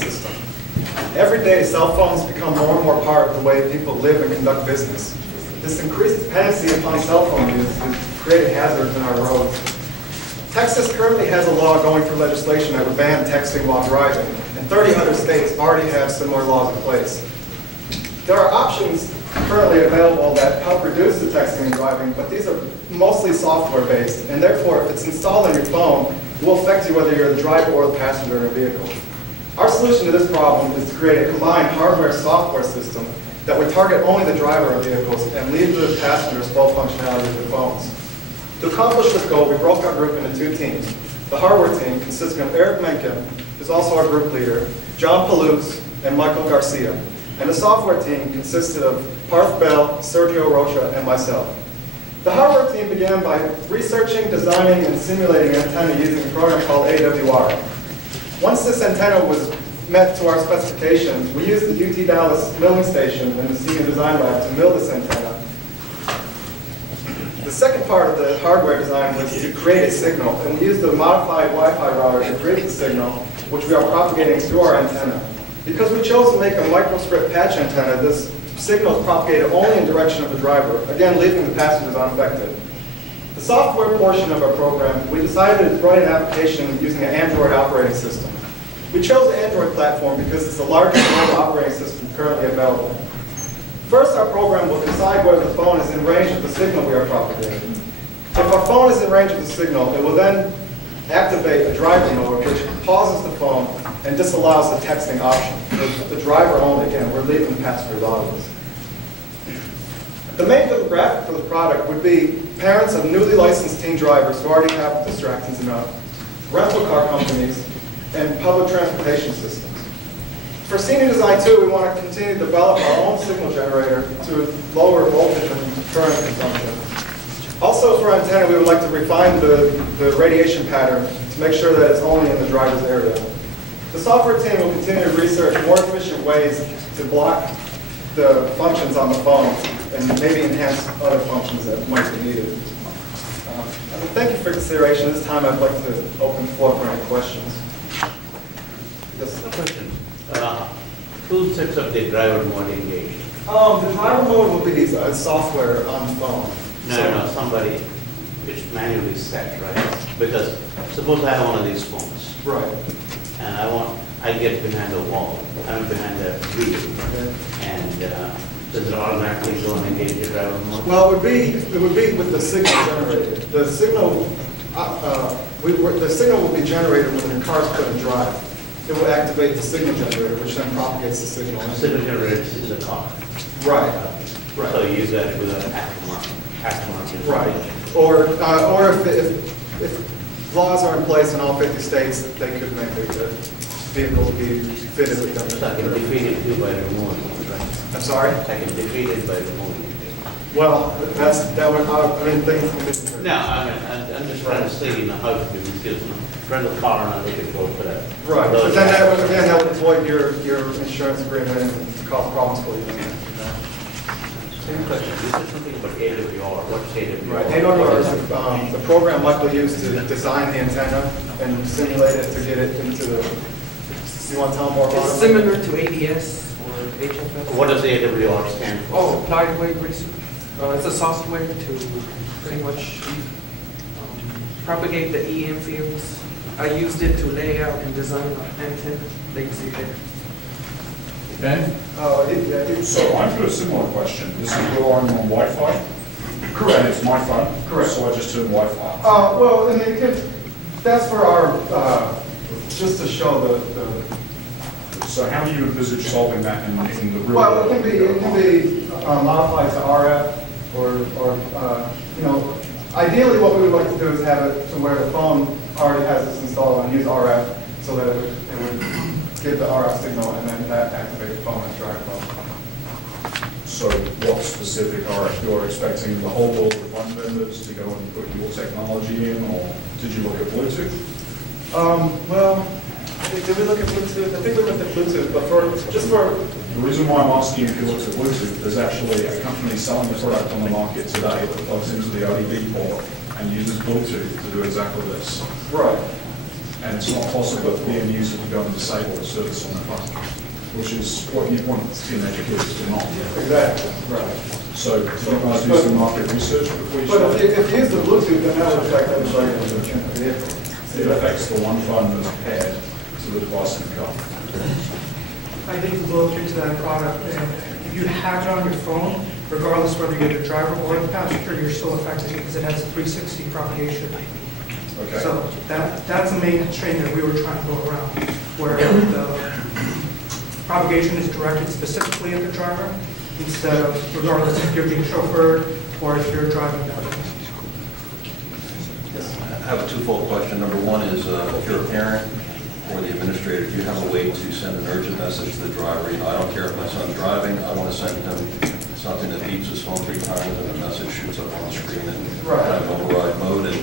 system. Every day, cell phones become more and more part of the way people live and conduct business. This increased dependency upon cell phone use is creating hazards in our roads. Texas currently has a law going through legislation that would ban texting while driving, and 30 other states already have similar laws in place. There are options currently available that help reduce the texting and driving, but these are mostly software-based, and therefore, if it's installed on your phone, it will affect you whether you're the driver or the passenger in a vehicle. Our solution to this problem is to create a combined hardware-software system that would target only the driver of vehicles and leave the passengers full functionality of their phones. To accomplish this goal, we broke our group into two teams. The hardware team, consisting of Eric Menken, who's also our group leader, John Palouse, and Michael Garcia. And the software team consisted of Parth Bell, Sergio Rocha, and myself. The hardware team began by researching, designing, and simulating an antenna using a program called AWR. Once this antenna was met to our specifications, we used the UTDallas milling station in the senior design lab to mill this antenna. The second part of the hardware design was to create a signal, and we used a modified Wi-Fi router to create the signal, which we are propagating through our antenna. Because we chose to make a microstrip patch antenna, this signal is propagated only in direction of the driver, again leaving the passengers unaffected. The software portion of our program, we decided to write an application using an Android operating system. We chose the Android platform because it's the largest mobile operating system currently available. First, our program will decide whether the phone is in range of the signal we are propagating. If our phone is in range of the signal, it will then activate a driver mode, which pauses the phone and disallows the texting option. For the driver only, again, we're leaving the passengers out of this. The main demographic for the product would be parents of newly licensed teen drivers who already have distractions enough, rental car companies, and public transportation systems. For senior design 2, we want to continue to develop our own signal generator to lower voltage and current consumption. Also for antenna, we would like to refine the radiation pattern to make sure that it's only in the driver's area. The software team will continue to research more efficient ways to block the functions on the phone and maybe enhance other functions that might be needed. Thank you for consideration. At this time, I'd like to open the floor for any questions. Yes. Question. Who sets up the driver mode engaged? The driver mode will be software on the phone. No, somebody, it's manually set, right? Because suppose I have one of these phones. Right. And I get behind the wall, I'm behind the wheel. Okay. And does it automatically go and engage the driver mode? Well, it would be with the signal generated. The signal, the signal will be generated when the car's put in drive. It will activate the signal generator, which then propagates the signal. The signal generator is a car. Right. Right. So you use that with an aftermarket. Right. Or if laws are in place in all 50 states, they could mandate that vehicles be fitted with them. So I can defeat it too by removing it, right? I'm sorry? I can defeat it by removing it. Well, that would, I mean, things can be. No, I'm just trying to see, how to do this, rent a car and I think it goes for that. Right, but then that would, again, that would avoid your insurance agreement and cause problems for you. Same question, you said something about AWR, what's AWR? Right, AWR is the program Michael used to design the antenna and simulate it to get it into the, you want to tell them more about it? It's similar to ADS or HFS. What does AWR stand for? Oh, applied wave research. It's a software to pretty much propagate the EM fields. I used it to lay out and design an antenna that you see there. Ben? So I've got a similar question. This is relying on Wi-Fi? Correct. And it's my phone? Correct. So I just turn Wi-Fi? Well, I mean, that's for our, just to show the So how do you envisage solving that in the real well, world? it can be modified to RF or you know, ideally what we would like to do is have it to where the phone already has this installed and use RF so that it would give the RF signal and then that activate the phone and drive the phone. So what specific RF? You're expecting the whole world of phone vendors to go and put your technology in, or did you look at Bluetooth? Well, did we look at Bluetooth? I think we looked at Bluetooth, but just for The reason why I'm asking if you looked at Bluetooth, there's actually a company selling the product on the market today that plugs into the ODB port and uses Bluetooth to do exactly this. right. and it's not possible for the end user to go and disable the service on the phone, which is what you want teenage kids to not. Exactly, right. So, do you guys do some market research before you But start? if you use the Bluetooth, then that would affect everybody in the vehicle. It affects the one phone that's paired to the device in the car. I think we looked into that product, and if you have it on your phone, regardless whether you're the driver or the passenger, you're still affected because it has a 360 propagation. Okay. So that's the main constraint that we were trying to go around, where the propagation is directed specifically at the driver instead of regardless if you're being chauffeured or if you're driving that way. I have a twofold question. Number one is, if you're a parent or the administrator, do you have a way to send an urgent message to the driver? You know, I don't care if my son's driving, I want to send him something that beeps his phone 3 times and the message shoots up on the screen and Right. kind of override mode.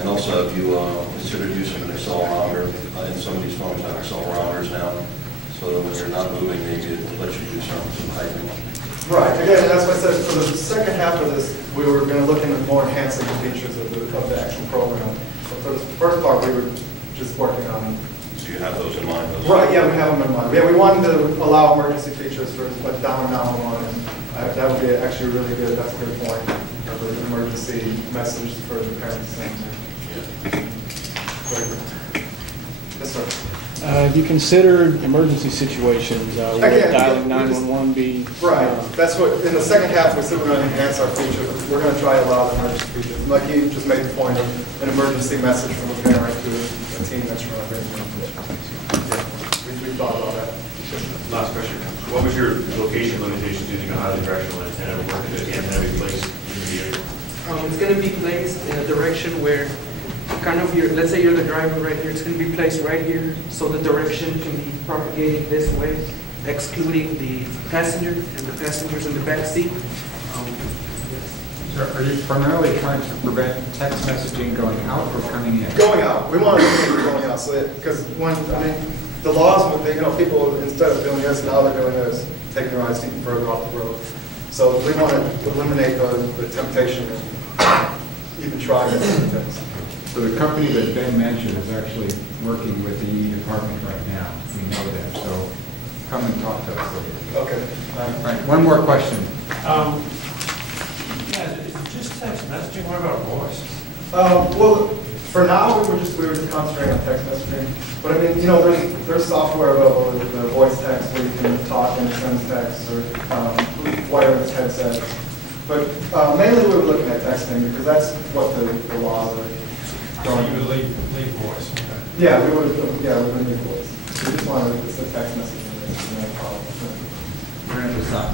And also, have you considered using an accelerometer? In some of these phones have accelerometers now, so that when you're not moving, maybe it lets you do some typing. Right, again, that's why I said for the second half of this, we were going to look into more enhancing the features of the actual program. But for the first part, we were just working on. Do you have those in mind? Right, yeah, we have them in mind. Yeah, we wanted to allow emergency features for like down 911, and that would be actually really good, that's a good point, of an emergency message for the parents. Yes, sir. Have you considered emergency situations, where Again, dialing we just- 911 be? Right, that's what, in the second half, we said we're going to enhance our features. We're going to try to allow the emergency features. And like you just made the point of an emergency message from a parent to a team that's running. We thought about that. Last question. What was your location limitations using a highly directional antenna? Where could the antenna be placed in the vehicle? It's going to be placed in a direction where kind of let's say you're the driver right here, it's going to be placed right here, so the direction can be propagating this way, excluding the passenger and the passengers in the back seat. So are you primarily trying to prevent text messaging going out or coming in? Going out, we want to eliminate going out, so because when, I mean, the laws, when they, people, instead of doing this, now they're doing this, taking their eyes even further off the road. So we want to eliminate the temptation of even trying these things. So the company that Ben mentioned is actually working with the E department right now. We know that, so come and talk to us later. Okay. All right, one more question. Yeah, is it just text messaging? What about voice? Well, for now, we were just concentrating on text messaging. But I mean, there's software available with voice text where you can talk and send text or wireless headsets. But mainly we were looking at texting because that's what the laws are. So you would leave voice? Okay. Yeah, we would leave voice. We just wanted to text messaging. We're going to stop.